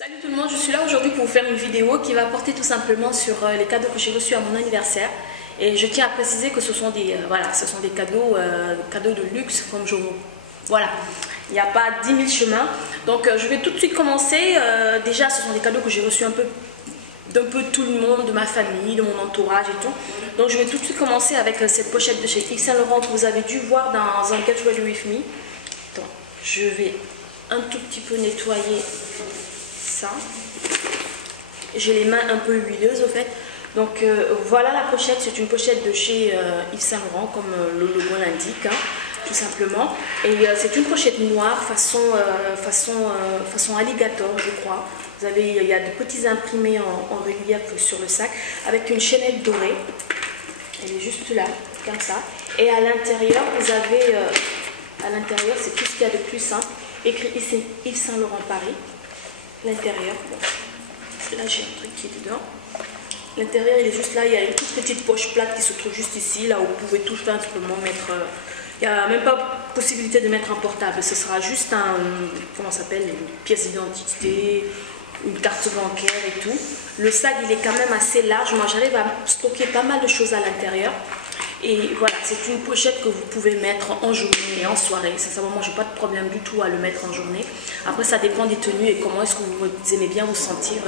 Salut tout le monde, je suis là aujourd'hui pour vous faire une vidéo qui va porter tout simplement sur les cadeaux que j'ai reçus à mon anniversaire. Et je tiens à préciser que ce sont des, cadeaux, cadeaux de luxe comme je vous... Voilà, il n'y a pas 10 000 chemins. Donc je vais tout de suite commencer. Déjà, ce sont des cadeaux que j'ai reçus un peu d'un peu tout le monde, de ma famille, de mon entourage et tout. Donc je vais tout de suite commencer avec cette pochette de chez Yves Saint Laurent que vous avez dû voir dans un Get Ready With Me. Donc je vais un tout petit peu nettoyer ça. J'ai les mains un peu huileuses au fait. Donc voilà la pochette, c'est une pochette de chez Yves Saint Laurent comme le logo l'indique, hein, tout simplement. Et c'est une pochette noire façon alligator, je crois. Vous avez, il y a des petits imprimés en relief sur le sac avec une chaînette dorée. Elle est juste là, comme ça. Et à l'intérieur, vous avez, à l'intérieur, c'est tout ce qu'il y a de plus simple. Écrit ici Yves Saint Laurent Paris. L'intérieur, bon. Là j'ai un truc qui est dedans. L'intérieur il est juste là, il y a une toute petite poche plate qui se trouve juste ici, là où vous pouvez tout simplement mettre. Il n'y a même pas possibilité de mettre un portable, ce sera juste un, comment ça s'appelle, une pièce d'identité, une carte bancaire et tout. Le sac il est quand même assez large, moi j'arrive à stocker pas mal de choses à l'intérieur. Et voilà, c'est une pochette que vous pouvez mettre en journée et en soirée. Sincèrement, je n'ai pas de problème du tout à le mettre en journée. Après, ça dépend des tenues et comment est-ce que vous aimez bien vous sentir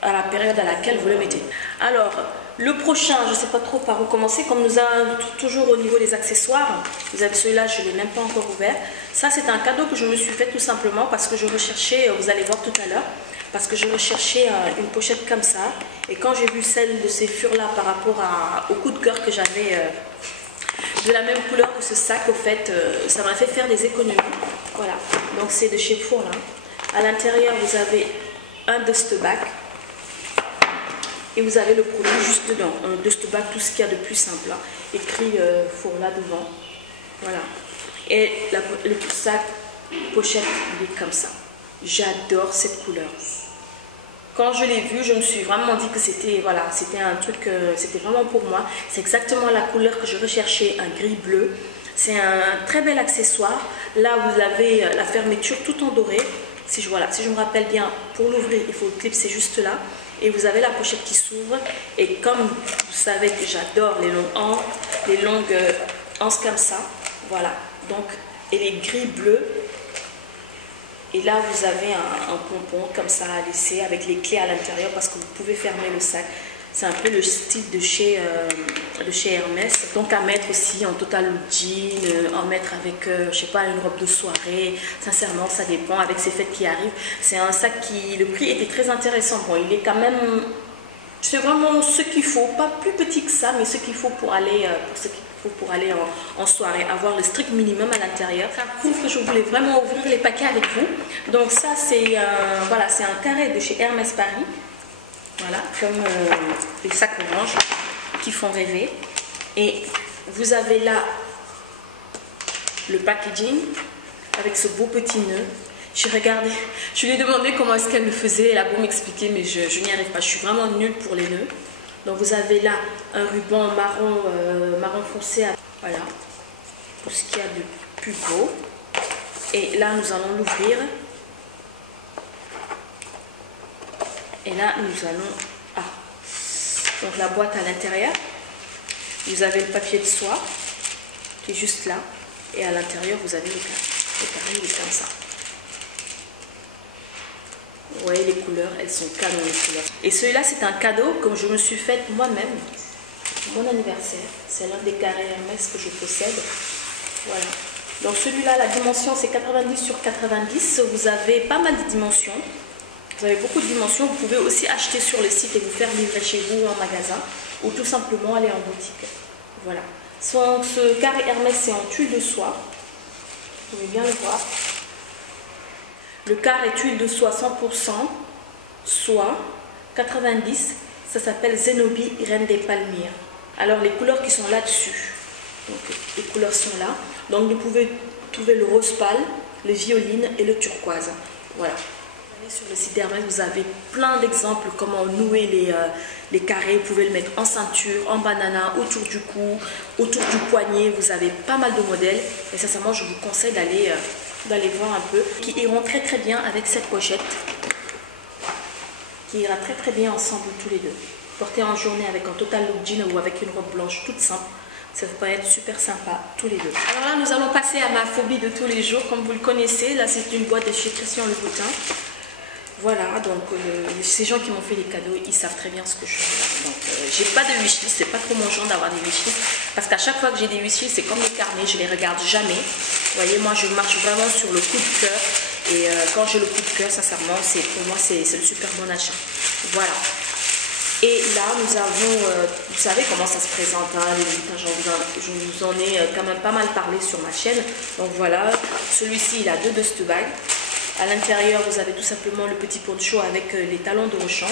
à la période à laquelle vous le mettez. Alors, le prochain, je ne sais pas trop par où commencer. Comme nous avons toujours au niveau des accessoires, vous avez celui-là, je ne l'ai même pas encore ouvert. Ça, c'est un cadeau que je me suis fait tout simplement parce que je recherchais, vous allez voir tout à l'heure, parce que je recherchais une pochette comme ça. Et quand j'ai vu celle de ces furs-là par rapport au coup de cœur que j'avais de la même couleur que ce sac, au fait, ça m'a fait faire des économies. Voilà, donc c'est de chez Fourlin. À l'intérieur, vous avez un dust bag. Et vous avez le produit juste dedans. Un dust bag, tout ce qu'il y a de plus simple. Là. Écrit Fourlin devant. Voilà. Et le sac, pochette, il est comme ça. J'adore cette couleur. Quand je l'ai vu, je me suis vraiment dit que c'était voilà, c'était un truc, c'était vraiment pour moi. C'est exactement la couleur que je recherchais, un gris bleu. C'est un très bel accessoire. Là, vous avez la fermeture tout en doré. Si je me rappelle bien, pour l'ouvrir, il faut le clipser juste là. Et vous avez la pochette qui s'ouvre. Et comme vous savez que j'adore les longues anses comme ça, voilà. Donc, et les gris bleus. Et là, vous avez un pompon comme ça à laisser avec les clés à l'intérieur parce que vous pouvez fermer le sac. C'est un peu le style de chez Hermès. Donc à mettre aussi en total jean, en mettre avec, je sais pas, une robe de soirée. Sincèrement, ça dépend avec ces fêtes qui arrivent. C'est un sac qui, le prix était très intéressant. Bon, il est quand même, c'est vraiment ce qu'il faut. Pas plus petit que ça, mais ce qu'il faut pour aller, pour aller en soirée, avoir le strict minimum à l'intérieur. Ça prouve que je voulais vraiment ouvrir les paquets avec vous. Donc ça c'est voilà, c'est un carré de chez Hermès Paris. Voilà, comme les sacs orange qui font rêver. Et vous avez là le packaging avec ce beau petit nœud. J'ai regardé, je lui ai demandé comment est-ce qu'elle le faisait. Elle a beau m'expliquer, mais je n'y arrive pas. Je suis vraiment nulle pour les nœuds. Donc vous avez là un ruban marron foncé, voilà, pour ce qu'il y a de plus beau. Et là nous allons l'ouvrir. Et là nous allons, donc la boîte à l'intérieur. Vous avez le papier de soie qui est juste là. Et à l'intérieur vous avez le carré. Le carré il est comme ça. Vous voyez les couleurs, elles sont canon les couleurs. Et celui-là, c'est un cadeau que je me suis fait moi-même pour mon anniversaire. C'est l'un des carrés Hermès que je possède. Voilà. Donc celui-là, la dimension, c'est 90 sur 90. Vous avez pas mal de dimensions. Vous avez beaucoup de dimensions. Vous pouvez aussi acheter sur le site et vous faire livrer chez vous en magasin ou tout simplement aller en boutique. Voilà. Ce carré Hermès, c'est en tuile de soie. Vous pouvez bien le voir. Le quart est tuile de soie 100%, soie 90, ça s'appelle Zenobie Reine des Palmyres. Alors les couleurs qui sont là-dessus, donc les couleurs sont là. Donc vous pouvez trouver le rose pâle, le violine et le turquoise. Voilà. Sur le site d'Hermès, vous avez plein d'exemples comment nouer les carrés. Vous pouvez le mettre en ceinture, en banana, autour du cou, autour du poignet. Vous avez pas mal de modèles. Et sincèrement, je vous conseille d'aller voir un peu, qui iront très très bien avec cette pochette. qui ira très très bien ensemble tous les deux. Porter en journée avec un total look jean ou avec une robe blanche toute simple, ça va être super sympa tous les deux. Alors là, nous allons passer à ma phobie de tous les jours. Comme vous le connaissez, là c'est une boîte de chez Christian Louboutin. Voilà, donc ces gens qui m'ont fait les cadeaux, ils savent très bien ce que je fais. Donc j'ai pas de wishlist, c'est pas trop mon genre d'avoir des wishlists. Parce qu'à chaque fois que j'ai des wishlists, c'est comme les carnets, je les regarde jamais. Vous voyez, moi je marche vraiment sur le coup de cœur. Et quand j'ai le coup de cœur, sincèrement, pour moi c'est le super bon achat. Voilà. Et là, nous avons, vous savez comment ça se présente, hein, les je vous en ai quand même pas mal parlé sur ma chaîne. Donc voilà, celui-ci, il a 2 dust bags. À l'intérieur, vous avez tout simplement le petit poncho avec les talons de rechange,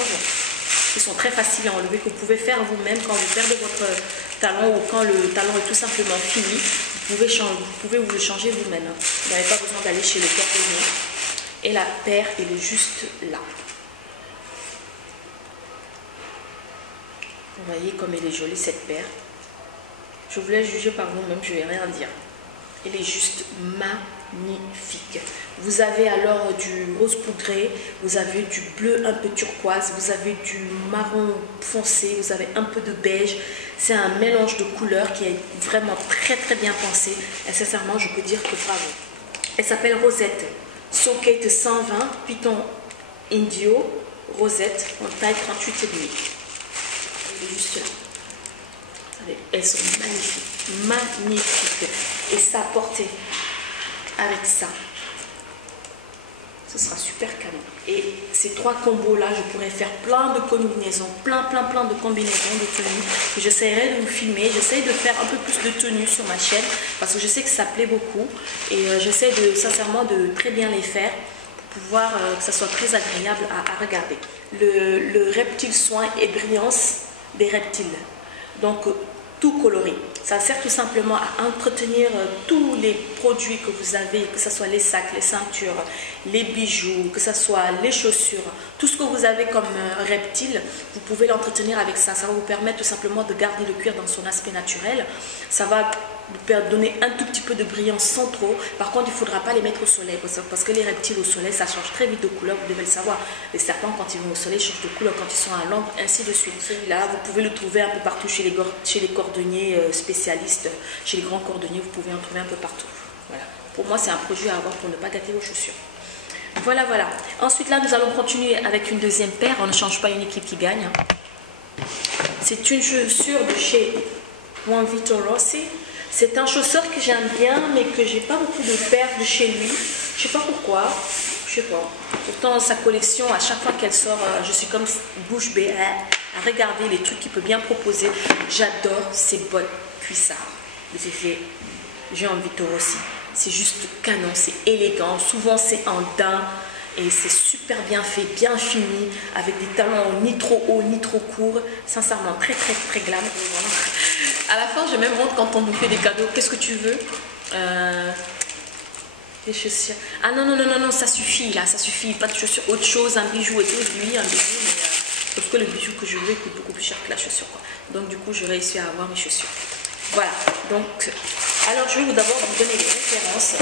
qui sont très faciles à enlever, que vous pouvez faire vous-même quand vous perdez votre talon ou quand le talon est tout simplement fini. Vous pouvez vous le changer vous-même. Vous n'avez pas besoin d'aller chez le cordonnier. Et la paire, elle est juste là. Vous voyez comme elle est jolie cette paire. Je vous laisse juger par vous-même, je ne vais rien dire. Elle est juste magnifique. Vous avez alors du rose poudré, vous avez du bleu un peu turquoise, vous avez du marron foncé, vous avez un peu de beige. C'est un mélange de couleurs qui est vraiment très très bien pensé. Et sincèrement, je peux dire que bravo. Elle s'appelle Rosette. Socket 120, Python Indio, Rosette, en taille 38,5. Juste là. Elles sont magnifiques, magnifiques. Et ça porté avec ça, ce sera super canon. Et ces 3 combos là, je pourrais faire plein de combinaisons, plein de combinaisons de tenues. J'essaierai de vous filmer, j'essaie de faire un peu plus de tenues sur ma chaîne parce que je sais que ça plaît beaucoup et j'essaie sincèrement de très bien les faire pour pouvoir que ça soit très agréable à regarder. Le reptile soin et brillance des reptiles, donc tout coloré. Ça sert tout simplement à entretenir tous les produits que vous avez, que ce soit les sacs, les ceintures, les bijoux, que ce soit les chaussures, tout ce que vous avez comme reptile, vous pouvez l'entretenir avec ça. Ça va vous permettre tout simplement de garder le cuir dans son aspect naturel. Ça va vous donner un tout petit peu de brillance sans trop. Par contre, il ne faudra pas les mettre au soleil parce que les reptiles au soleil, ça change très vite de couleur, vous devez le savoir. Les serpents, quand ils vont au soleil, changent de couleur quand ils sont à l'ombre, ainsi de suite. Celui-là, vous pouvez le trouver un peu partout chez les cordonniers spécialistes, chez les grands cordonniers, vous pouvez en trouver un peu partout. Voilà. Pour moi, c'est un produit à avoir pour ne pas gâter vos chaussures. Voilà, voilà. Ensuite, là, nous allons continuer avec une deuxième paire. On ne change pas une équipe qui gagne. C'est une chaussure de chez Juan Vito Rossi. C'est un chausseur que j'aime bien, mais que j'ai pas beaucoup de paires de chez lui. Je sais pas pourquoi. Je sais pas. Pourtant, sa collection, à chaque fois qu'elle sort, je suis comme bouche bée à regarder les trucs qu'il peut bien proposer. J'adore ses bottes cuissardes. J'ai Juan Vito Rossi. C'est juste canon, c'est élégant. Souvent, c'est en daim. Et c'est super bien fait, bien fini, avec des talons ni trop hauts, ni trop courts. Sincèrement, très glam. À la fin, j'ai même honte quand on nous fait des cadeaux. Qu'est-ce que tu veux? Des chaussures. Ah non, ça suffit là, ça suffit. Pas de chaussures, autre chose, un bijou et tout. Oui, un bijou, mais sauf que le bijou que je veux coûte beaucoup plus cher que la chaussure, quoi. Donc du coup, je réussis à avoir mes chaussures. Voilà. Donc, alors je vais d'abord vous donner les références.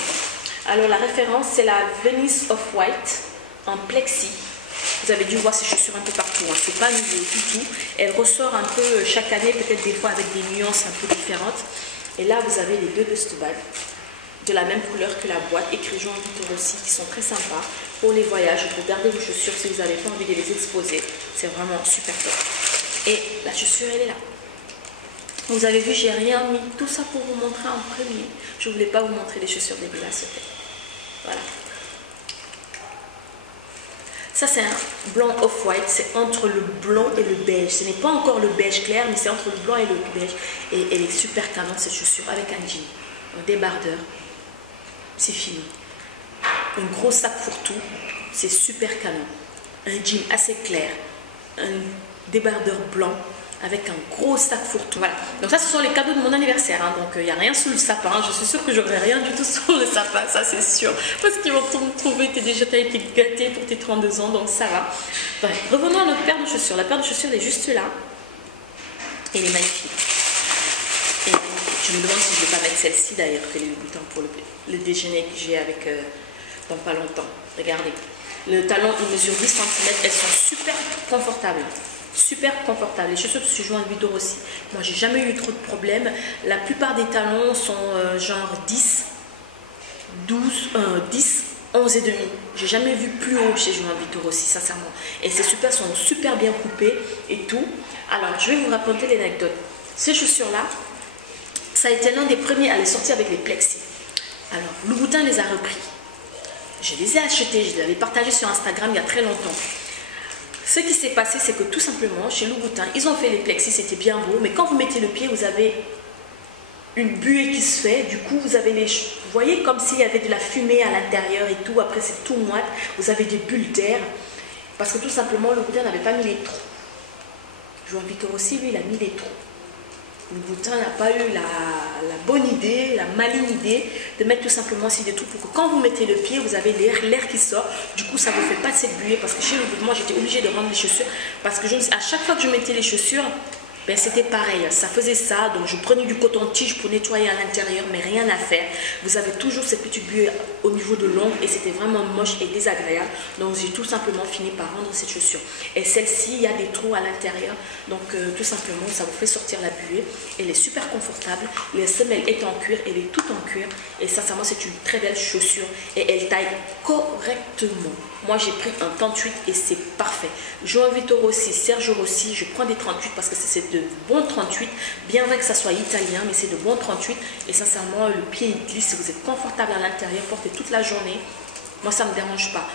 Alors la référence, c'est la Venice Off-White en plexi. Vous avez dû voir ces chaussures un peu partout, hein. C'est pas nouveau du tout. Elle ressort un peu chaque année, peut-être des fois avec des nuances un peu différentes. Et là, vous avez les 2 dust bags de la même couleur que la boîte, écrit Juan Vito Rossi, qui sont très sympas pour les voyages, pour garder vos chaussures si vous n'avez pas envie de les exposer. C'est vraiment super top. Et la chaussure, elle est là. Vous avez vu, j'ai rien mis, tout ça pour vous montrer en premier. Je ne voulais pas vous montrer les chaussures dégueulasses. Voilà. Ça, c'est un blanc off-white, c'est entre le blanc et le beige. Ce n'est pas encore le beige clair, mais c'est entre le blanc et le beige. Et elle est super canon, cette chaussure, avec un jean, un débardeur. C'est fini. Un gros sac fourre-tout, c'est super canon. Un jean assez clair, un débardeur blanc, avec un gros sac fourre-tout. Voilà. Donc ça, ce sont les cadeaux de mon anniversaire. Hein. Donc il n'y a rien sous le sapin. Je suis sûre que j'aurai rien du tout sous le sapin, ça c'est sûr. Parce qu'ils vont trouver que déjà tu as été gâtée pour tes 32 ans, donc ça va. Bref, revenons à notre paire de chaussures. La paire de chaussures est juste là. Et elle est magnifique. Et je me demande si je ne vais pas mettre celle-ci d'ailleurs, que les boutons pour le déjeuner que j'ai avec dans pas longtemps. Regardez. Le talon, il mesure 10 cm. Elles sont super confortables. Super confortables. Les chaussures de ce joint Vuitton aussi. Moi, j'ai jamais eu trop de problèmes. La plupart des talons sont genre 10, 11 et demi. J'ai jamais vu plus haut chez Joint Vuitton aussi, sincèrement. Et ces super sont super bien coupées et tout. Alors, je vais vous raconter l'anecdote. Ces chaussures-là, ça a été l'un des premiers à les sortir avec les plexis. Alors, Louboutin les a repris. Je les ai achetés, je les avais partagés sur Instagram il y a très longtemps. Ce qui s'est passé, c'est que tout simplement, chez Louboutin, ils ont fait les plexis, c'était bien beau, mais quand vous mettez le pied, vous avez une buée qui se fait, du coup vous avez vous voyez comme s'il y avait de la fumée à l'intérieur et tout, après c'est tout moite, vous avez des bulles d'air, parce que tout simplement Louboutin n'avait pas mis les trous. Joint Vuitton aussi, lui, il a mis les trous. Louboutin n'a pas eu la bonne idée, la maligne idée de mettre tout simplement aussi des trous pour que quand vous mettez le pied, vous avez l'air qui sort. Du coup, ça ne vous fait pas cette buée parce que chez Louboutin, moi, j'étais obligée de rendre les chaussures parce que à chaque fois que je mettais les chaussures, ben, c'était pareil, ça faisait ça. Donc, je prenais du coton-tige pour nettoyer à l'intérieur, mais rien à faire. Vous avez toujours cette petite buée au niveau de l'ongle et c'était vraiment moche et désagréable. Donc, j'ai tout simplement fini par rendre cette chaussure. Et celle-ci, il y a des trous à l'intérieur. Donc, tout simplement, ça vous fait sortir la buée. Elle est super confortable. La semelle est en cuir, elle est toute en cuir. Et sincèrement, c'est une très belle chaussure et elle taille correctement. Moi, j'ai pris un 38 et c'est parfait. Joint Vuitton Rossi, Sergio Rossi, je prends des 38 parce que c'est de bons 38. Bien vrai que ça soit italien, mais c'est de bons 38. Et sincèrement, le pied il glisse, vous êtes confortable à l'intérieur, portez toute la journée. Moi, ça ne me dérange pas.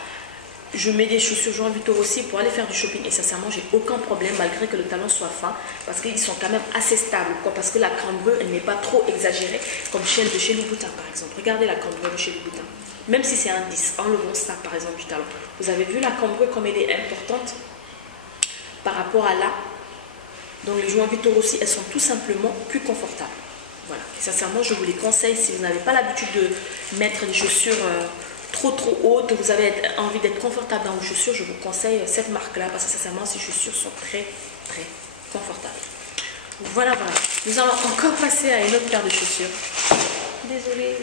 Je mets des chaussures Joint Vuitton Rossi pour aller faire du shopping et sincèrement, j'ai aucun problème malgré que le talon soit fin parce qu'ils sont quand même assez stables. Quoi, parce que la cambrure, elle n'est pas trop exagérée comme celle de chez Louboutin, par exemple. Regardez la cambrure de chez Louboutin. Même si c'est un 10, enlevons ça par exemple du talon. Vous avez vu la cambrure comme elle est importante par rapport à là. Donc les Joint Vuitton Rossi, elles sont tout simplement plus confortables. Voilà. Et sincèrement, je vous les conseille si vous n'avez pas l'habitude de mettre des chaussures trop hautes, vous avez envie d'être confortable dans vos chaussures, je vous conseille cette marque-là parce que sincèrement, ces chaussures sont très confortables. Voilà. Nous allons encore passer à une autre paire de chaussures. Désolée.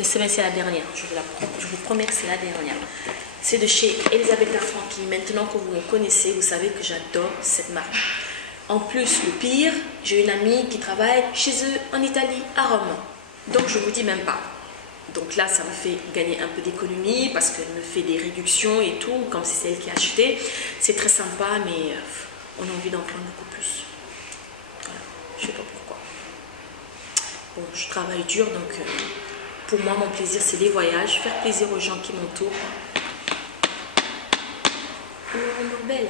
C'est la dernière, je vous promets que c'est la dernière. C'est de chez Elisabetta Franchi. Maintenant que vous me connaissez, vous savez que j'adore cette marque. En plus, le pire, j'ai une amie qui travaille chez eux en Italie, à Rome. Donc je ne vous dis même pas. Donc là, ça me fait gagner un peu d'économie parce qu'elle me fait des réductions et tout, comme si c'est elle qui a acheté. C'est très sympa, mais on a envie d'en prendre beaucoup plus. Voilà, je ne sais pas pourquoi. Bon, je travaille dur, donc... pour moi, mon plaisir, c'est les voyages, faire plaisir aux gens qui m'entourent. Alors, belle.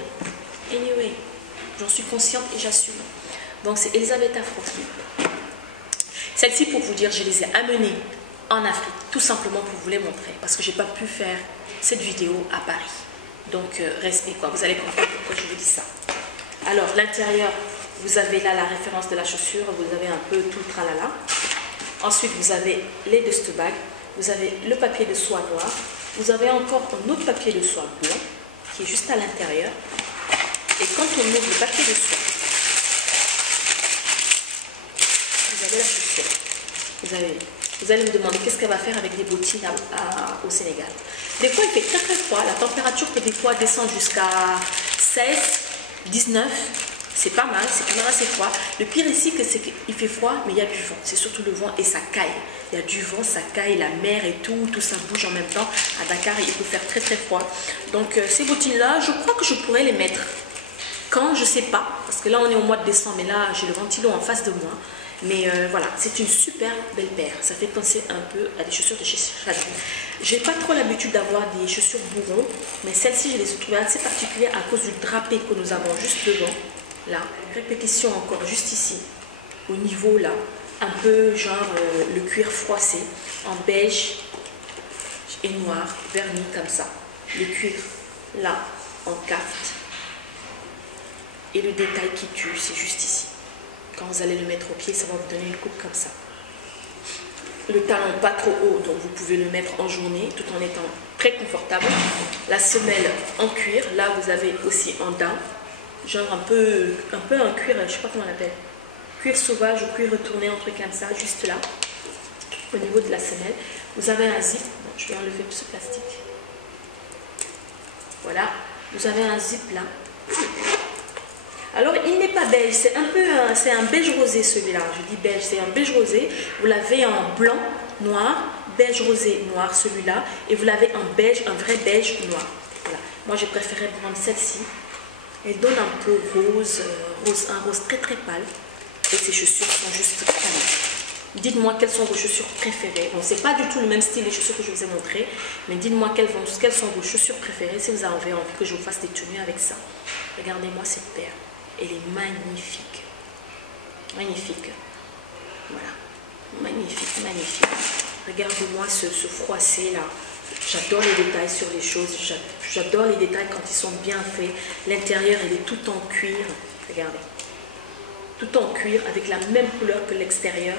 Anyway, j'en suis consciente et j'assume. Donc, c'est Elisabetta Franchi. Celle-ci, pour vous dire, je les ai amenées en Afrique, tout simplement pour vous les montrer, parce que je n'ai pas pu faire cette vidéo à Paris. Donc, restez quoi, vous allez comprendre pourquoi je vous dis ça. Alors, l'intérieur, vous avez là la référence de la chaussure, vous avez un peu tout le tralala. Ensuite, vous avez les dust bags, vous avez le papier de soie noir, vous avez encore un autre papier de soie blanc qui est juste à l'intérieur. Et quand on ouvre le papier de soie, vous avez la chaussure. Vous allez me demander qu'est-ce qu'elle va faire avec des bottines au Sénégal. Des fois, il fait très froid. La température peut des fois descendre jusqu'à 16, 19. C'est pas mal, c'est quand même assez froid. Le pire ici, c'est qu'il fait froid, mais il y a du vent. C'est surtout le vent et ça caille. Il y a du vent, ça caille, la mer et tout ça bouge en même temps. À Dakar, il peut faire très froid. Donc ces bottines-là, je crois que je pourrais les mettre. Quand, je sais pas. Parce que là, on est au mois de décembre, mais là, j'ai le ventilo en face de moi. Mais voilà, c'est une super belle paire. Ça fait penser un peu à des chaussures de chez Chanel. J'ai pas trop l'habitude d'avoir des chaussures bourrons, mais celles-ci, je les ai trouvées assez particulières à cause du drapé que nous avons juste devant. Là, répétition encore juste ici, au niveau là, un peu genre le cuir froissé, en beige et noir, verni comme ça. Le cuir là, en cafte. Et le détail qui tue, c'est juste ici. Quand vous allez le mettre au pied, ça va vous donner une coupe comme ça. Le talon pas trop haut, donc vous pouvez le mettre en journée tout en étant très confortable. La semelle en cuir, là vous avez aussi en daim. Genre un peu un cuir, je sais pas comment on l'appelle, cuir sauvage ou cuir retourné, un truc comme ça, juste là, au niveau de la semelle. Vous avez un zip, bon, je vais enlever ce plastique. Voilà, vous avez un zip là. Alors il n'est pas beige, c'est un peu c'est un beige rosé celui-là. Je dis beige, c'est un beige rosé. Vous l'avez en blanc, noir, beige rosé, noir celui-là. Et vous l'avez en beige, un vrai beige noir. Voilà. Moi j'ai préféré prendre celle-ci. Elle donne un peu rose, un rose très très pâle. Et ces chaussures sont juste canon. Dites-moi quelles sont vos chaussures préférées. Bon, c'est pas du tout le même style les chaussures que je vous ai montré, mais dites-moi quelles sont vos chaussures préférées si vous avez envie que je vous fasse des tenues avec ça. Regardez-moi cette paire. Elle est magnifique. Magnifique. Voilà. Magnifique, magnifique. Regardez-moi ce froissé là. J'adore les détails sur les choses. J'adore les détails quand ils sont bien faits. L'intérieur, il est tout en cuir. Regardez. Tout en cuir avec la même couleur que l'extérieur.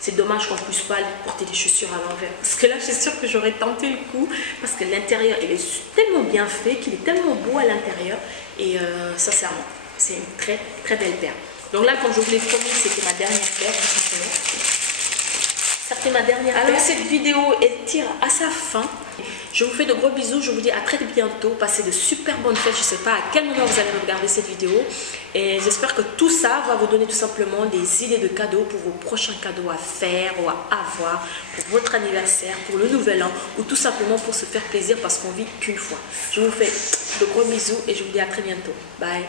C'est dommage qu'on ne puisse pas porter des chaussures à l'envers. Parce que là, je suis sûre que j'aurais tenté le coup. Parce que l'intérieur, il est tellement bien fait, qu'il est tellement beau à l'intérieur. Et sincèrement, c'est une très très belle paire. Donc là, comme je vous l'ai promis, c'était ma dernière paire, tout simplement. Ça fait ma dernière paire. Alors cette vidéo, elle tire à sa fin. Je vous fais de gros bisous, je vous dis à très bientôt. Passez de super bonnes fêtes. Je ne sais pas à quel moment vous allez regarder cette vidéo. Et j'espère que tout ça va vous donner tout simplement des idées de cadeaux pour vos prochains cadeaux à faire ou à avoir, pour votre anniversaire, pour le nouvel an, ou tout simplement pour se faire plaisir parce qu'on vit qu'une fois. Je vous fais de gros bisous et je vous dis à très bientôt. Bye.